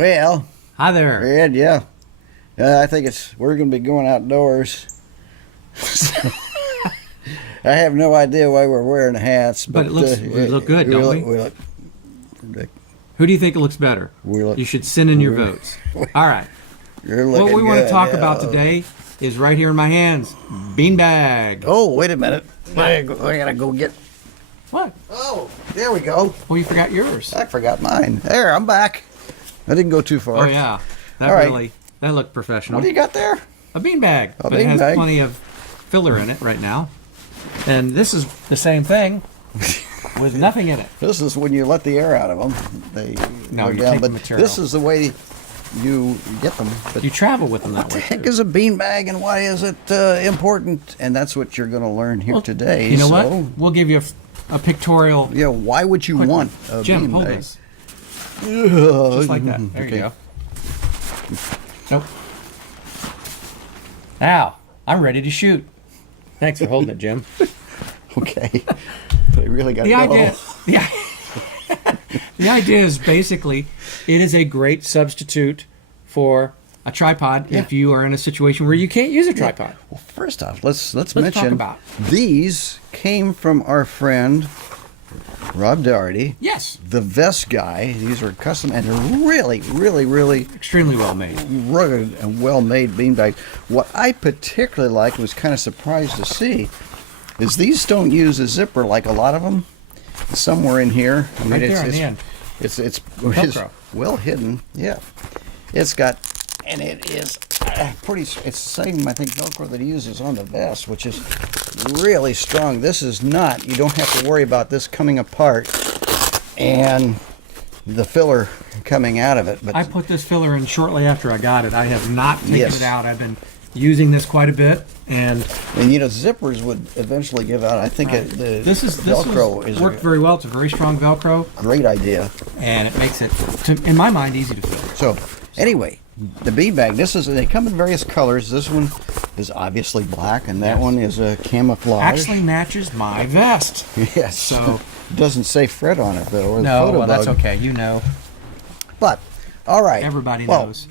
Well, Hi there. Ed, yeah. I think we're going to be going outdoors. I have no idea why we're wearing hats. But it looks, we look good, don't we? We look, Who do you think it looks better? You should send in your votes. All right. What we want to talk about today is right here in my hands. Beanbag. Oh, wait a minute. I got to go get... What? Oh, there we go. Well, you forgot yours. I forgot mine. There, I'm back. I didn't go too far. Oh, yeah. That looked professional. What do you got there? A beanbag. But it has plenty of filler in it right now. And this is the same thing with nothing in it. This is when you let the air out of them. They go down. Take the but material. this is the way you get them. But you travel with them that what way. the heck is a beanbag and why is it important? And that's what you're going to learn here today. You know what? We'll give you a pictorial. Yeah, why would you want a Jim, beanbag? hold this. Just like that. There you go. Nope. Now, I'm ready to shoot. Thanks for holding it, Jim. Okay. But I really got to go. The idea is basically it is a great substitute for a tripod if you are in a situation where you can't use a tripod. Well, first off, let's mention talk about these came from our friend Rob Doherty. Yes. The vest guy. These are custom and they're really, really, really extremely well made. Rugged and well made beanbags. What I particularly liked, was kind of surprised to see, is these don't use a zipper like a lot of them. Somewhere in here. I mean, right there on the end. It's well hidden. Yeah. It's got, and it is pretty, it's the same, I think, Velcro that he uses on the vest, which is really strong. This is not, you don't have to worry about this coming apart and the filler coming out of it. But I put this filler in shortly after I got it. I have not taken it out. I've been using this quite a bit, and you know, zippers would eventually give out. I think this Velcro is worked very well. It's a very strong Velcro. Great idea, and it makes it, in my mind, easy to fill. So, anyway, the beanbag. They come in various colors. This one is obviously black, and that one is a camouflage. Actually matches my vest. Yes. So it doesn't say Fred on it though. Or no, the Fotobug. well, that's okay. You know. But all right, everybody knows.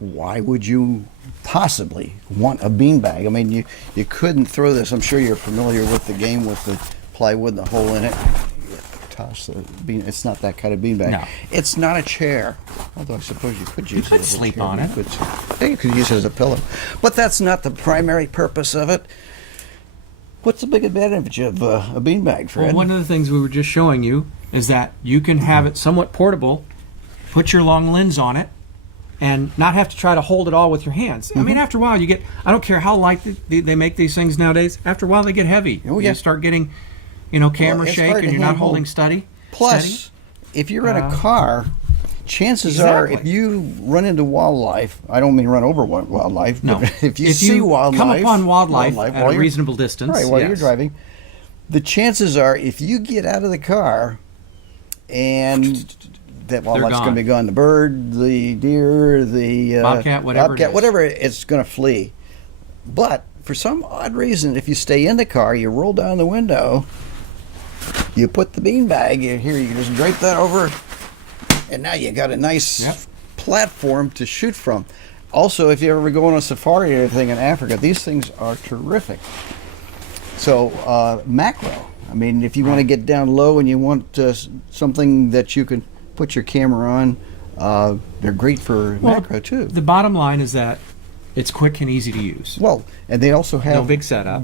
Why would you possibly want a beanbag? I mean, you couldn't throw this. I'm sure you're familiar with the game with the plywood and the hole in it. Toss the bean. It's not that kind of beanbag. No. It's not a chair. Although I suppose you could use it as sleep a chair. on it. You could use it as a pillow. But that's not the primary purpose of it. What's the big advantage of a beanbag, Fred? Well, one of the things we were just showing you is that you can have it somewhat portable, put your long lens on it, and not have to try to hold it all with your hands. I mean, after a while, I don't care how light they make these things nowadays, after a while they get heavy. Oh, yeah. You start getting, camera shake, and you're not holding steady. Plus, if you're in a car, chances are, if you run into wildlife, I don't mean run over wildlife, no. But if you see wildlife, come upon wildlife at a reasonable distance, right, while you're driving, the chances are, if you get out of the car and that wildlife's going to be gone. The bird, the deer, the bobcat, whatever, it's going to flee. But for some odd reason, if you stay in the car, you roll down the window, you put the beanbag here, you just drape that over, and now you got a nice platform to shoot from. Also, if you ever go on a safari or anything in Africa, these things are terrific. So macro. I mean, if you want to get down low and you want something that you can put your camera on, they're great for macro too. The bottom line is that it's quick and easy to use. Well, and they also have no big setup.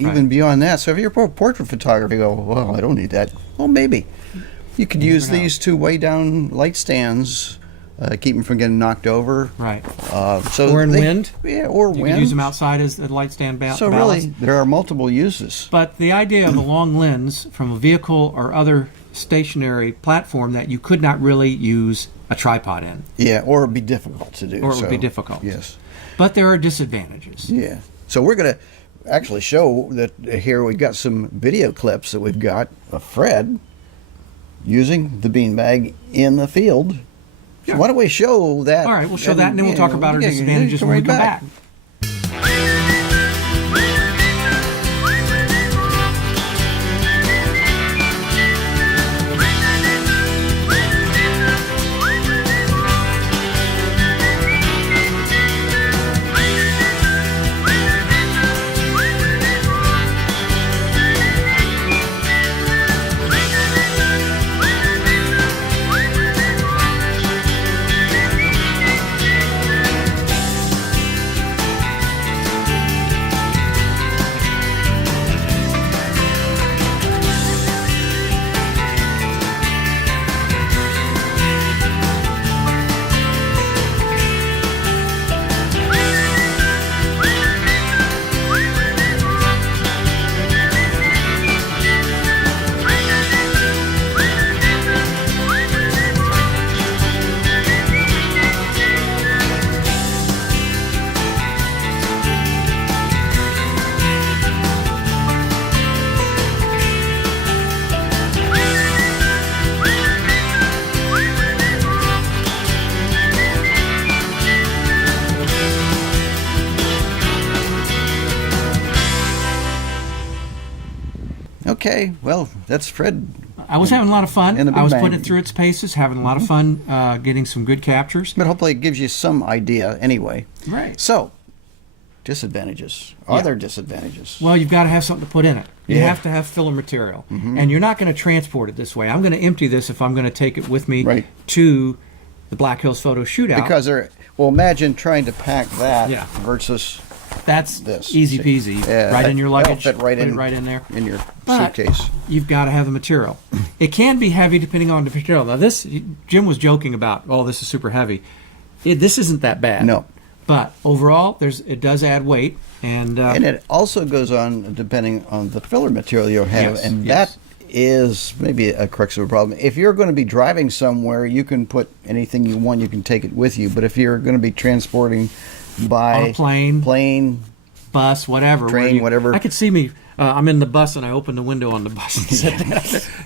Even beyond that. So if you're a portrait photographer, you go, well, I don't need that. Well, maybe you could use these two way down light stands, keep them from getting knocked over. Right. Or in wind. Yeah, or you wind. You can use them outside as a light stand balance. So really, there are multiple uses. But the idea of a long lens from a vehicle or other stationary platform that you could not really use a tripod in. Yeah, or it'd be difficult to do. Or it would be difficult. Yes. But there are disadvantages. Yeah. So we're going to actually show that here we've got some video clips that we've got of Fred using the beanbag in the field. So why don't we show that? All right, we'll show that and then we'll talk about our disadvantages when we come back. Okay, well, that's Fred. I was having a lot of fun. And the I was beanbag. putting it through its paces, having a lot of fun, getting some good captures. But hopefully it gives you some idea anyway. Right. So, disadvantages. Are there disadvantages? Well, you've got to have something to put in it. You Yeah. have to have filler material. And you're not going to transport it this way. I'm going to empty this if I'm going to take it with me Right. to the Black Hills Photo Shootout. Because well, imagine trying to pack that Yeah. versus that's this. easy peasy. Yeah, right in your that'll luggage. fit right put in- it right in there. in your But suitcase. you've got to have the material. It can be heavy depending on the material. Now, this, Jim was joking about, oh, this is super heavy. This isn't that bad. No. But overall, it does add weight. And it also goes on depending on the filler material you have, Yes, and yes. that is maybe a crux of a problem. If you're going to be driving somewhere, you can put anything you want, you can take it with you. But if you're going to be transporting by on a plane, bus, whatever. Train, whatever. I could see me. I'm in the bus and I open the window on the bus and sit down.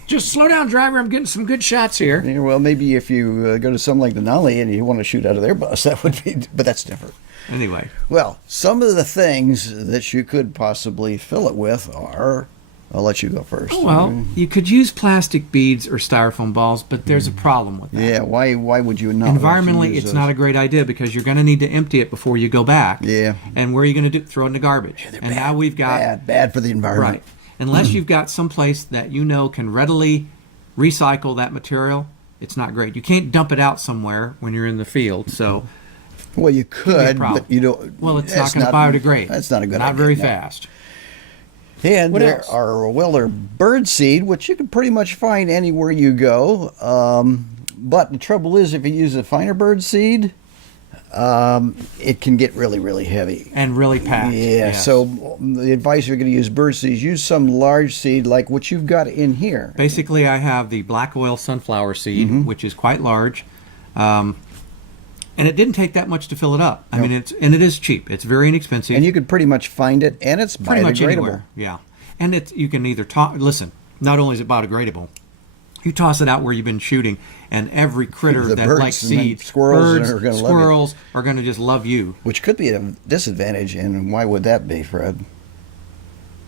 Just slow down, driver. I'm getting some good shots here. Yeah, well, maybe if you go to something like Denali and you want to shoot out of their bus, that would be, but that's different. Anyway, Well, some of the things that you could possibly fill it with are, I'll let you go first. well, you could use plastic beads or styrofoam balls, but there's a problem with that. Yeah, why would you not? Environmentally, it's not a great idea because you're going to need to empty it before you go back. Yeah. And where are you going to throw it in the garbage? And now we've got bad for the environment. right. Unless you've got some place that you know can readily recycle that material, it's not great. You can't dump it out somewhere when you're in the field. So, Well, you could, problem. but you don't. well, it's that's not going to biodegrade. That's not a good Not idea. very no. fast. And What there else? are bird seed, which you can pretty much find anywhere you go. But the trouble is, if you use a finer bird seed, it can get really, really heavy. And really packed. Yeah. yes. So the advice, if you're going to use bird seeds, use some large seed like what you've got in here. Basically, I have the black oil sunflower seed, which is quite large. And it didn't take that much to fill it up. I mean, it is cheap. It's very inexpensive. And you can pretty much find it, and it's pretty much biodegradable. anywhere. Yeah. And you can either listen, not only is it biodegradable, you toss it out where you've been shooting, and every critter The that birds likes and then seeds, squirrels birds, are gonna love you. squirrels are going to just love you. Which could be a disadvantage, and why would that be, Fred?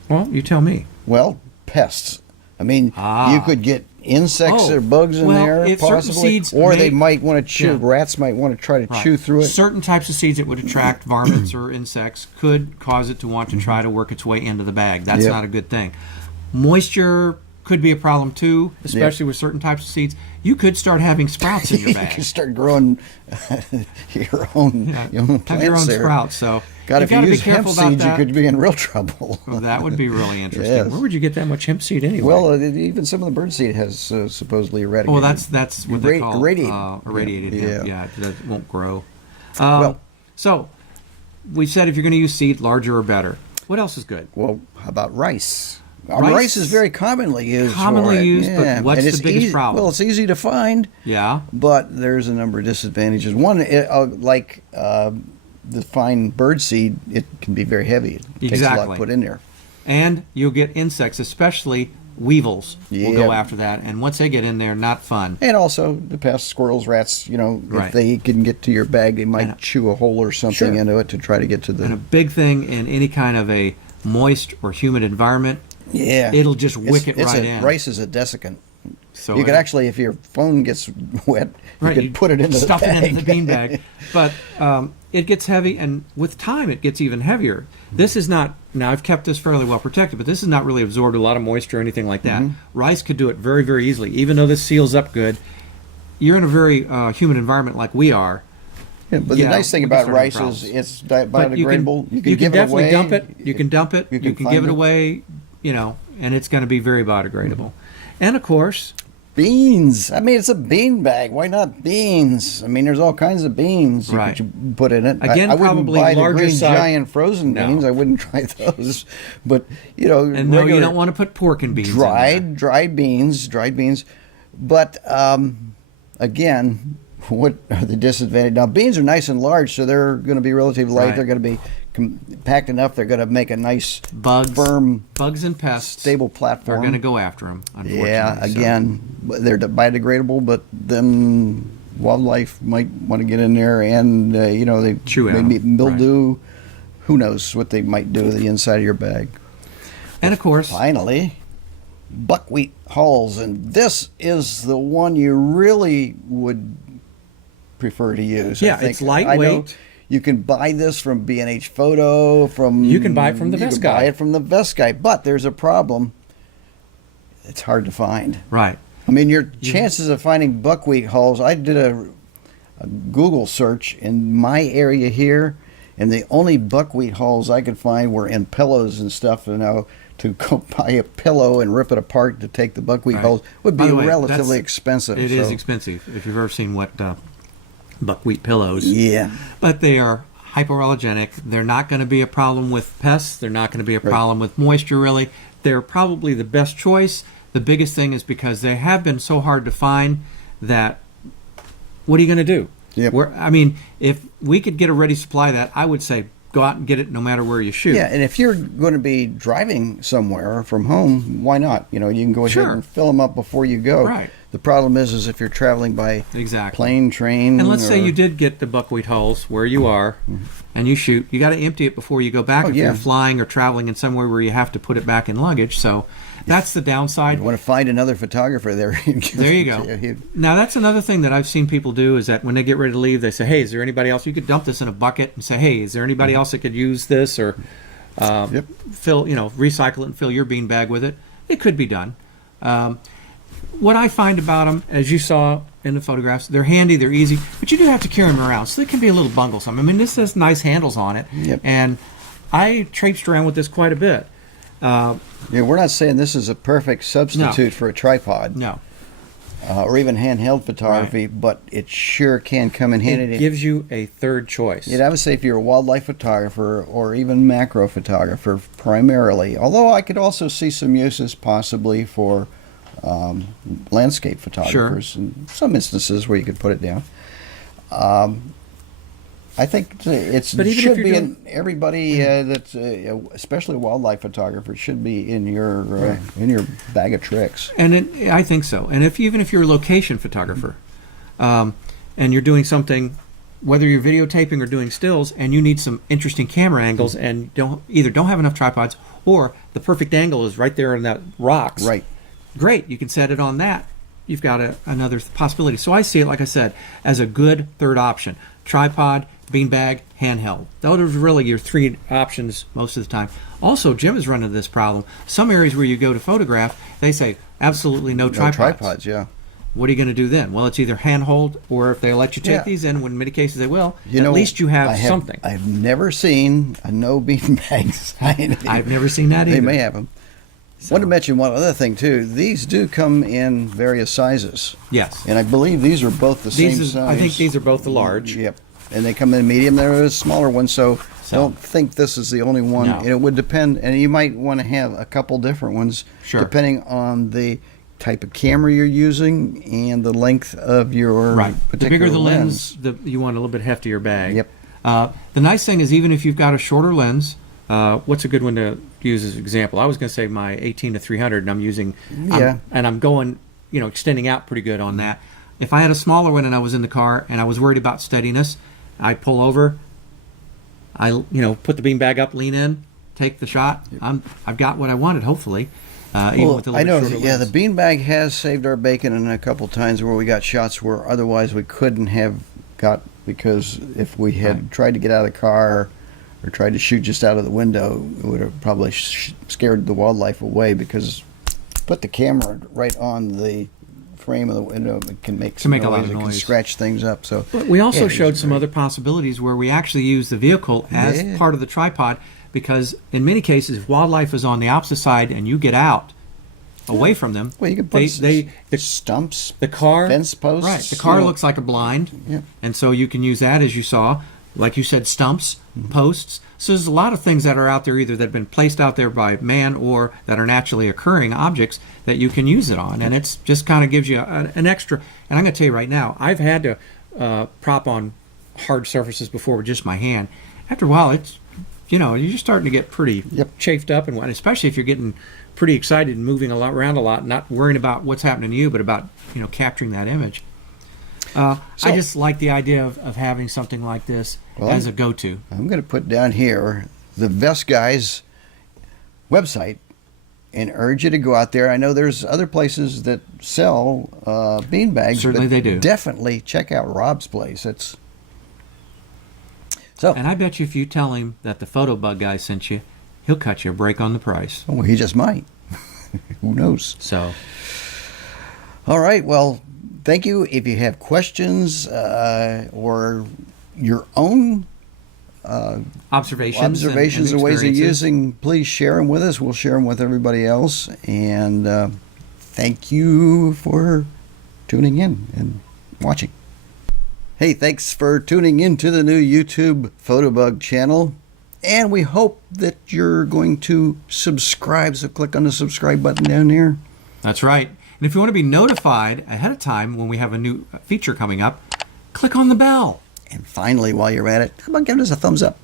Well, you tell me. Well, pests. I mean, you could get insects Oh, or bugs in well, there, if certain possibly, seeds or they may- might want to chew. Yeah. Rats might want to try to Right. chew through it. Certain types of seeds that would attract varmints or insects could cause it to want to try to work its way into the bag. That's Yep. not a good thing. Moisture could be a problem too, especially with certain types of seeds. You could start having sprouts in your You bag. can start growing your own Have plants your own there. sprouts. So God, if you gotta be use hemp careful about seeds, you that. could be in real trouble. Well, that would be really interesting. Yes. Where would you get that much hemp seed anyway? Well, even some of the bird seed has supposedly eradicated. well, that's what they call irradiated. irradiated hemp. Yeah. Yeah, that won't grow. Well- So we said if you're going to use seed, larger or better. What else is good? Well, how about rice? Rice- Rice is very commonly used. Commonly for it. used, but yeah. what's And the it's biggest easy, problem? Well, it's easy to find, Yeah. but there's a number of disadvantages. One, the fine bird seed, it can be very heavy. It takes a lot Exactly. to put in there. And you'll get insects, especially weevils will go Yeah. after that. And once they get in there, not fun. And also the pests, squirrels, rats, Right. if they can get to your bag, they might And- chew a hole or something Sure. into it to try to get to the... And a big thing in any kind of a moist or humid environment, yeah. it'll just wick it right in. Rice is a desiccant. So You could actually, if your phone gets wet, you Right, could you put it into the stuff bag. it into the bean bag. But it gets heavy, and with time, it gets even heavier. This is not, now I've kept this fairly well protected, but this is not really absorbed a lot of moisture or anything like that. Rice could do it very, very easily. Even though this seals up good, you're in a very humid environment like we are. Yeah, but Yeah, the nice thing we can about start rice having is problems. it's But biodegradable. You can you give can it definitely away. dump it. You can dump it. You You can can give find it it. away, and it's going to be very biodegradable. And of course, Beans. I mean, it's a bean bag. Why not beans? I mean, there's all kinds of beans you Right. could put in it. Again, I wouldn't probably buy the larger green size- giant frozen No. beans. I wouldn't try those. But and no, you regular don't want to put pork and beans in there. dried beans. But again, what are the disadvantages? Now, beans are nice and large, so they're going to be relatively light. Right. They're going to be compact enough. They're going to make a nice, Bugs, firm, bugs and pests stable are platform. going to go after them. Unfortunately. Yeah, So- again, they're biodegradable, but then wildlife might want to get in there, and they Chew at maybe 'em. mildew. Who knows what they might do to the inside of your bag? And of course, Finally, buckwheat hulls, and this is the one you really would prefer to use. Yeah, I think. it's lightweight. I know you can buy this from B&H Photo. You can buy it from the you Vest can Guy. buy it from the Vest Guy, but there's a problem. It's hard to find. Right. I mean, your chances of finding buckwheat hulls. I did a Google search in my area here, and the only buckwheat hulls I could find were in pillows and stuff. To go buy a pillow and rip it apart to take the buckwheat hulls would By be the way, relatively expensive. It is expensive if you've ever seen what buckwheat pillows. Yeah. But they are hypoallergenic. They're not going to be a problem with pests. They're not going to be a problem with moisture, really. They're probably the best choice. The biggest thing is because they have been so hard to find that what are you going to do? Yep. I mean, if we could get a ready supply of that, I would say go out and get it no matter where you shoot. Yeah, and if you're going to be driving somewhere from home, why not? You can go ahead and fill them up before you go. Right. The problem is if you're traveling by plane, train. And let's say you did get the buckwheat hulls where you are, and you shoot. You got to empty it before you go back if you're flying or traveling in somewhere where you have to put it back in luggage. So that's the downside. You want to find another photographer there. There you go. Now that's another thing that I've seen people do is that when they get ready to leave, they say, "Hey, is there anybody else? You could dump this in a bucket and say, hey, is there anybody else that could use this or fill, recycle it and fill your bean bag with it?" It could be done. What I find about them, as you saw in the photographs, they're handy, they're easy, but you do have to carry them around, so they can be a little bunglesome. I mean, this has nice handles on it, and I traipsed around with this quite a bit. We're not saying this is a perfect substitute for a tripod. No. Or even handheld photography, but it sure can come in handy. It gives you a third choice. I would say if you're a wildlife photographer or even macro photographer primarily, although I could also see some uses possibly for landscape photographers in some instances where you could put it down. I think it should be in everybody that's especially wildlife photographers should be in your bag of tricks. And I think so. And even if you're a location photographer, and you're doing something, whether you're videotaping or doing stills, and you need some interesting camera angles, and don't have enough tripods, or the perfect angle is right there in that rocks. Right. Great. You can set it on that. You've got another possibility. So I see it, like I said, as a good third option. Tripod, beanbag, handheld. Those are really your three options most of the time. Also, Jim is running this problem. Some areas where you go to photograph, they say absolutely no tripods. No tripods, yeah. What are you going to do then? Well, it's either handhold, or if they let you take these in, in many cases they will, at least you have something. I've never seen a no beanbag sign. I've never seen that either. They may have them. I want to mention one other thing, too. These do come in various sizes. Yes. And I believe these are both the same size. I think these are both the large. Yep. And they come in medium. There are smaller ones, so don't think this is the only one. No. It would depend, and you might want to have a couple different ones depending on the type of camera you're using and the length of your particular The bigger the lens. you want a little bit heftier bag. Yep. The nice thing is even if you've got a shorter lens, what's a good one to use as an example? I was going to say my 18-300, and I'm using, and I'm going, extending out pretty good on that. If I had a smaller one and I was in the car and I was worried about steadiness, I'd pull over, put the beanbag up, lean in, take the shot. I've got what I wanted, hopefully. Even with the I know, shorter lens. the beanbag has saved our bacon in a couple times where we got shots where otherwise we couldn't have got, because if we had tried to get out of the car or tried to shoot just out of the window, it would have probably scared the wildlife away, because put the camera right on the frame of the window, it can make some noise. A lot of noise. It can noise. scratch things up. So but we also showed some other possibilities where we actually use the vehicle as part of the tripod, because in many cases, if wildlife is on the opposite side and you get out away from them, well, you can put the stumps, the car, fence posts. Right, the car looks like a blind, and so you can use that, as you saw, like you said, stumps, posts. So there's a lot of things that are out there either that have been placed out there by man or that are naturally occurring objects that you can use it on, and it's just kind of gives you an extra. And I'm going to tell you right now, I've had to prop on hard surfaces before with just my hand. After a while, it's you're just starting to get pretty chafed up, and especially if you're getting pretty excited and moving around a lot, not worrying about what's happening to you, but about capturing that image. I just like the idea of having something like this as a go-to. I'm going to put down here the Vest Guy's website, and urge you to go out there. I know there's other places that sell beanbags. Certainly but they do. Definitely check out Rob's place. It's so. And I bet you if you tell him that the Fotobug guy sent you, he'll cut you a break on the price. Oh, he just might. Who knows? So, all right. Well, thank you. If you have questions or your own observations and or ways of experiences. using, please share them with us. We'll share them with everybody else. And thank you for tuning in and watching. Hey, thanks for tuning into the new YouTube Fotobug channel. And we hope that you're going to subscribe. So click on the subscribe button down there. That's right. And if you want to be notified ahead of time when we have a new feature coming up, click on the bell. And finally, while you're at it, how about giving us a thumbs up?